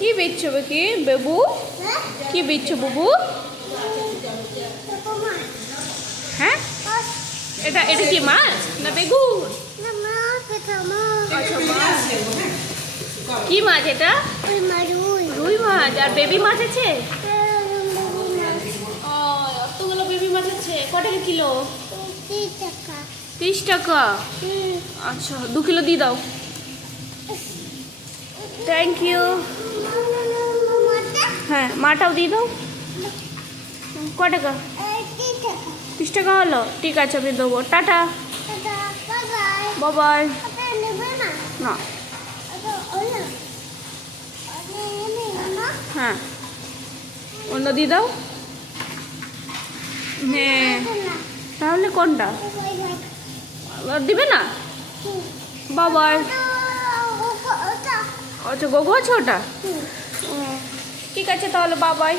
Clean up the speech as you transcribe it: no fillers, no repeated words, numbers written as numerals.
কি বেচছো কি বেবু? কি বেচছো বাবু? হ্যাঁ, এটা এটা কি মাছ না বেগুন? আচ্ছা মাছ। কি মাছ এটা? রুই মাছ। আর বেবি মাছ আছে? অতগুলো বেবি মাছ আছে। কত টাকা কিলো? 30 টাকা। আচ্ছা 2 কিলো দিয়ে দাও। Thank you. হ্যাঁ মাটাও দিয়ে দাও। ক টাকা? 30 টাকা হলো, ঠিক আছে আমি দেবো। টাটা, বাবাই। না, হ্যাঁ অন্য দিয়ে দাও। হ্যাঁ তাহলে কোনটা দিবে না? বাবাই। আচ্ছা গোগো আছে ওটা। ঠিক আছে তাহলে বাবাই।